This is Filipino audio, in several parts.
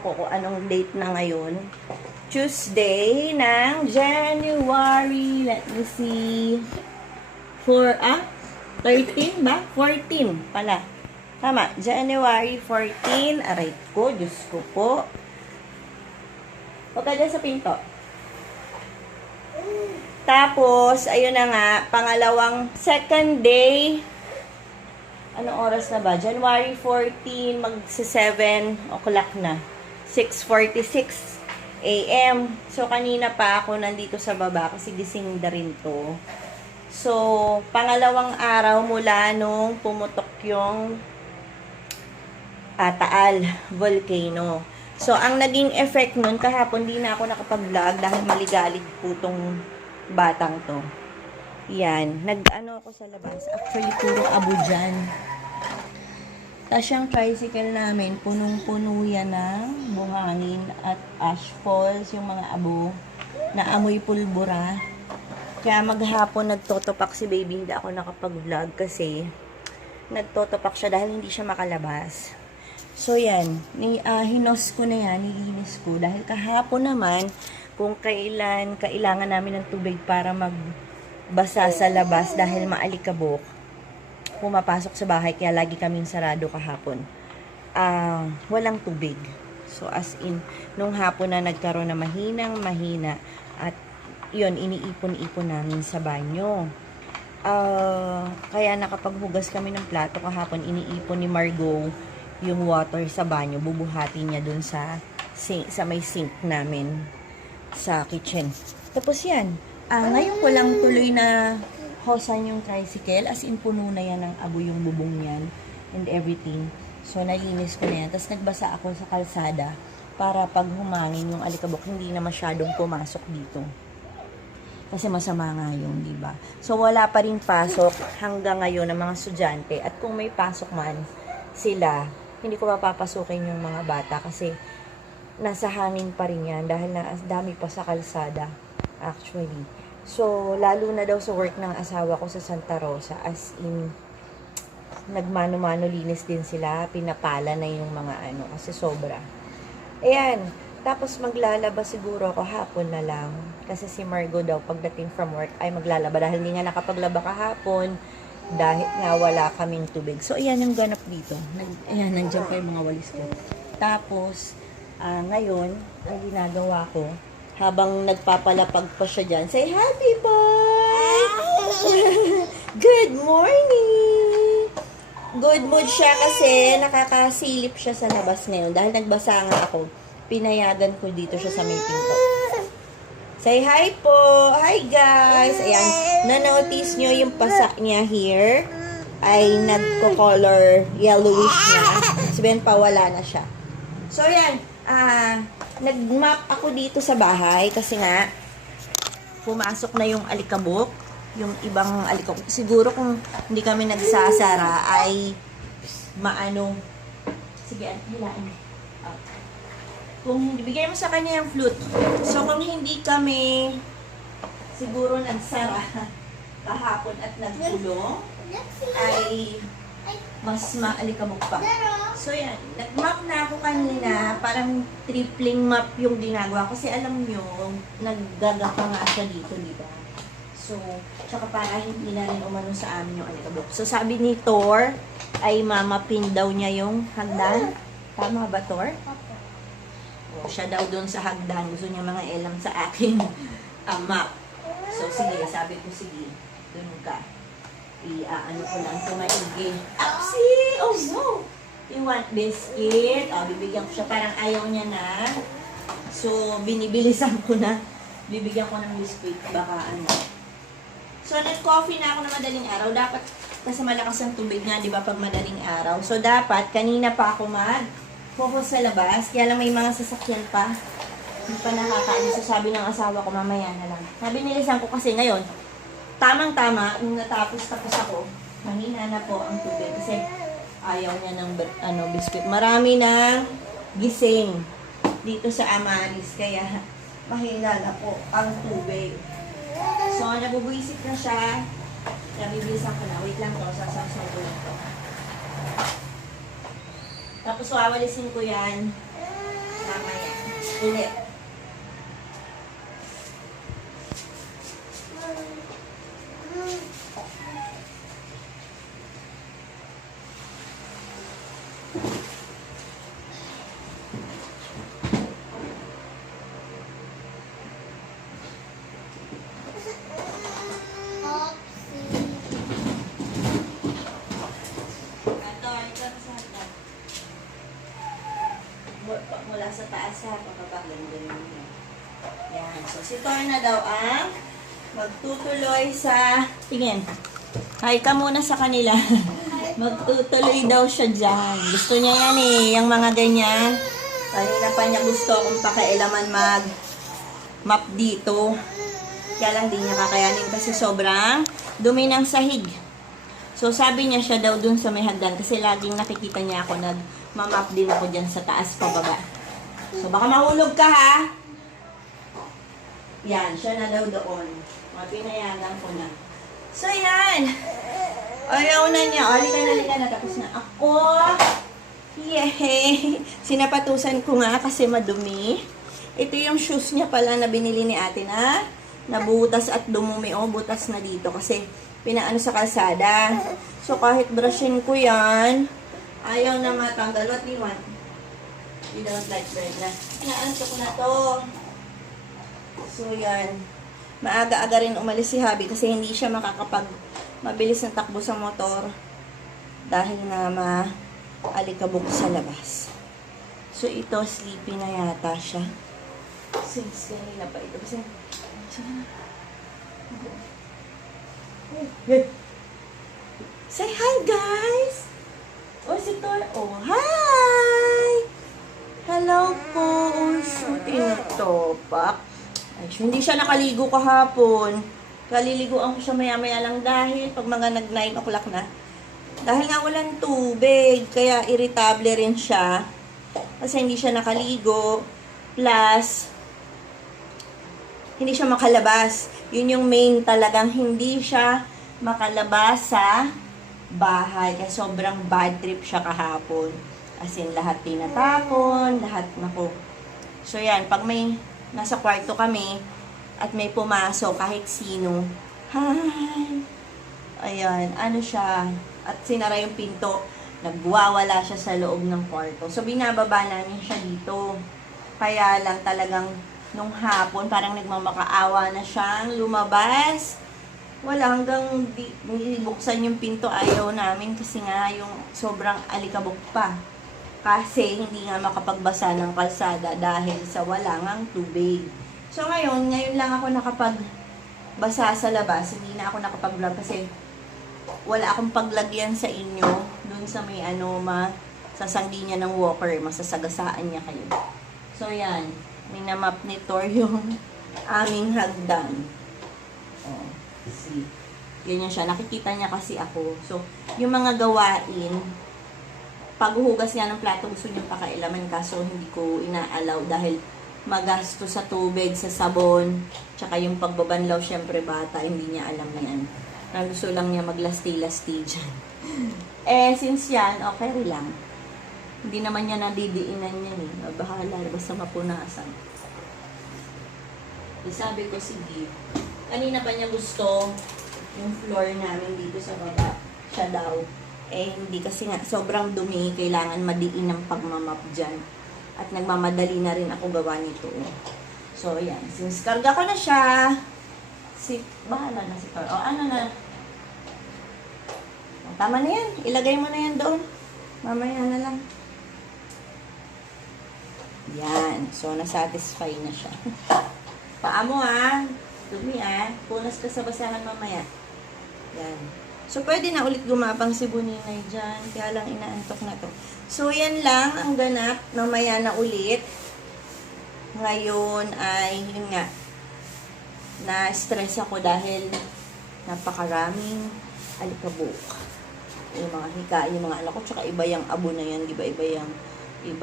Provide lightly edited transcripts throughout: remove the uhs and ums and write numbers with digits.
ko kung anong date na ngayon. Tuesday ng January. Let me see. 13 ba? 14 pala. Tama. January 14. Aray ko. Diyos ko po. Huwag ka dyan sa pinto. Tapos, ayun na nga. Pangalawang second day. Anong oras na ba? January 14. Magsa 7 o'clock na. 6:46 a.m. So, kanina pa ako nandito sa baba kasi gising na rin to. So, pangalawang araw mula nung pumutok yung Taal volcano. So, ang naging effect nun, kahapon di na ako nakapag-vlog dahil maligalig po tong batang to. Yan. Nag-ano ako sa labas. Actually, puro abo dyan. Tapos yung tricycle namin, punong-puno yan ng buhangin at ash falls, yung mga abo na amoy pulbura. Kaya maghapon nagtotopak si baby, hindi ako nakapag-vlog kasi nagtotopak siya dahil hindi siya makalabas. So yan, hinos ko na yan, nilinis ko. Dahil kahapon naman, kung kailangan namin ng tubig para magbasa sa labas dahil maalikabok, pumapasok sa bahay, kaya lagi kaming sarado kahapon. Walang tubig. So as in, nung hapon na nagkaroon na mahina at yun, iniipon-ipon namin sa banyo. Kaya nakapaghugas kami ng plato kahapon, iniipon ni Margot yung water sa banyo, bubuhatin niya dun sa may sink namin sa kitchen. Tapos yan, ngayon ko lang tuloy na hosan yung tricycle, as in puno na yan ng abo yung bubong yan and everything. So nalinis ko na yan. Tapos nagbasa ako sa kalsada para pag humangin yung alikabok, hindi na masyadong pumasok dito. Kasi masama nga yun, di ba? So wala pa rin pasok hanggang ngayon ng mga estudyante. At kung may pasok man sila, hindi ko mapapasukin yung mga bata kasi nasa hangin pa rin yan dahil na dami pa sa kalsada actually. So, lalo na daw sa work ng asawa ko sa Santa Rosa, as in, nagmano-mano linis din sila, pinapala na yung mga kasi sobra. Ayan, tapos maglalaba siguro ako hapon na lang, kasi si Margot daw pagdating from work ay maglalaba dahil hindi nga nakapaglaba kahapon, dahil nga wala kaming tubig. So, ayan yung ganap dito. Ayan, nandiyan pa yung mga walis ko. Tapos, ngayon, ang ginagawa ko, habang nagpapalapag pa siya dyan, say, happy boy! Good morning! Good mood siya kasi nakakasilip siya sa labas ngayon. Dahil nagbasa nga ako, pinayagan ko dito siya sa may pinto. Say hi po! Hi guys! Ayan, na-notice nyo yung pasa niya here ay nagko-color yellowish na. Sabihin pa, wala na siya. So, ayan, nag-map ako dito sa bahay kasi nga pumasok na yung alikabok, yung ibang alikabok. Siguro kung hindi kami nagsasara ay sige, hilain. Kung bigay mo sa kanya yung flute. So kung hindi kami siguro nagsara kahapon at nagkulong ay mas maalikabok pa. So yan, nag-map na ako kanina, parang tripling map yung ginagawa kasi alam nyo, naggagapa nga siya dito, di ba? So, tsaka para hindi na rin umano sa amin yung alikabok. So sabi ni Thor, ay mamapin daw niya yung hagdan. Tama ba, Thor? O, siya daw doon sa hagdan, gusto niya mga elam sa akin map. So sige, sabi ko sige, doon ka. Ano ko lang ito maigi. Upsi! Oh no! You want biscuit? Bibigyan ko siya. Parang ayaw niya na. So, binibilisan ko na. Bibigyan ko ng biscuit. Baka So, nag-coffee na ako na madaling araw. Dapat, kasi malakas ang tubig nga, di ba, pag madaling araw. So, dapat, kanina pa ako mag-focus sa labas. Kaya lang may mga sasakyan pa. Hindi pa nakakain. So, sabi ng asawa ko, mamaya na lang. Sabi nilisan ko kasi ngayon, tamang-tama, nung natapos ako, mahina na po ang tubig kasi ayaw niya ng biscuit. Marami na gising dito sa Amaris, kaya mahina na po ang tubig. So, nabubuisip na siya. Nabibilisan ko na. Wait lang to, sasawsaw ko lang to. Tapos, wawalisin ko yan. Mamaya. Ulit. Mula sa taas ha, pababa, ganun yan. Yan. So, si Torna daw ang magtutuloy sa... Tingin. Hi ka muna sa kanila. Magtutuloy daw siya dyan. Gusto niya yan eh, yung mga ganyan. Kanina pa niya gusto kung pakialaman mag-map dito. Kaya lang di niya kakayanin kasi sobrang dumi ng sahig. So, sabi niya siya daw dun sa may hagdan kasi laging nakikita niya ako nag-map din ako dyan sa taas pababa. So, baka mahulog ka ha. Yan, siya na daw doon. Pinayagan ko na. So, yan. Ayaw na niya. Halika na. Tapos na ako. Yay! Sinapatusan ko nga kasi madumi. Ito yung shoes niya pala na binili ni ate na nabutas at dumumi. O, butas na dito kasi pinaano sa kalsada. So, kahit brushin ko yan, ayaw na matanggal. What do you want? You don't like bread na. Naanto ko na to. So, yan. Maaga-aga rin umalis si Habi kasi hindi siya mabilis na takbo sa motor dahil nga maalikabok sa labas. So, ito, sleepy na yata siya. Since kanina pa ito. Kasi, say hi, guys! Oh, si Tor. Oh, hi! Hello po. So, tinatopak. Ay, hindi siya nakaligo kahapon. Kaliliguan ko siya maya-maya lang dahil pag mga nag-9 o'clock na. Dahil nga walang tubig, kaya irritable rin siya. Kasi hindi siya nakaligo. Plus, hindi siya makalabas. Yun yung main talagang hindi siya makalabas sa bahay. Kaya sobrang bad trip siya kahapon. As in, lahat tinatapon, lahat nako. So, yan. Pag may nasa kwarto kami at may pumasok kahit sino, hi! Ayan, ano siya. At sinara yung pinto. Nagwawala siya sa loob ng kwarto. So, binababa namin siya dito. Kaya lang talagang nung hapon, parang nagmamakaawa na siyang lumabas. Wala, hanggang buksan yung pinto, ayaw namin kasi nga yung sobrang alikabok pa. Kasi hindi nga makapagbasa ng kalsada dahil sa wala ngang tubig. So ngayon lang ako nakapagbasa sa labas. Hindi na ako nakapag-vlog kasi wala akong paglagyan sa inyo dun sa may sasanggi niya ng walker. Masasagasaan niya kayo. So yan, minamap ni Tor yung aming hagdan. Oh, see. Ganyan siya. Nakikita niya kasi ako. So, yung mga gawain, paghuhugas niya ng plato, gusto niya pakailaman kaso hindi ko inaalaw dahil magasto sa tubig, sa sabon, tsaka yung pagbabanlaw, syempre bata, hindi niya alam yan. Gusto lang niya maglasti-lasti dyan. Since yan, okay lang. Hindi naman niya nadidiinan yan eh. Bahala, basta mapunasan. Sabi ko, sige. Kanina pa niya gusto yung floor namin dito sa baba. Siya daw. Hindi kasi nga, sobrang dumi, kailangan madiin ng pagmamap dyan. At nagmamadali na rin ako gawa nito. So, ayan. Since karga ko na siya, bahala na si Tor. O, ano na. Tama na yan. Ilagay mo na yan doon. Mamaya na lang. Yan. So, nasatisfy na siya. Paa mo dumi punas ka sa basahan mamaya. Yan. So, pwede na ulit gumapang si Buninay dyan. Kaya lang inaantok na to. So, yan lang ang ganap. Mamaya na ulit. Ngayon ay, yun nga, na-stress ako dahil napakaraming alikabok. Yung mga hika, yung mga anak ko, tsaka iba yung abo na yan. Iba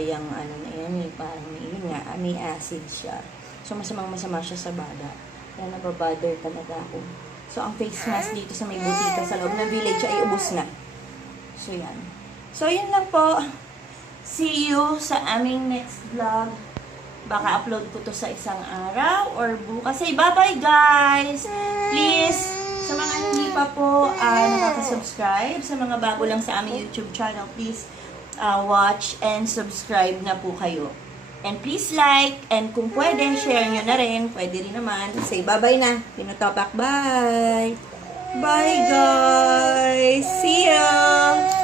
yung ano na yan. Parang yun nga, may acid siya. So, masama siya sa baga. Kaya nababother talaga ako. So, ang face mask dito sa may butika sa loob ng village ay ubos na. So, yan. So, yun lang po. See you sa aming next vlog. Baka upload ko to sa isang araw or bukas. Say bye-bye guys! Please, sa mga hindi pa po nakaka-subscribe, sa mga bago lang sa aming YouTube channel, please watch and subscribe na po kayo. And please like, and kung pwede, share nyo na rin. Pwede rin naman. Say bye-bye na. Pinutopak, bye! Bye guys! See ya!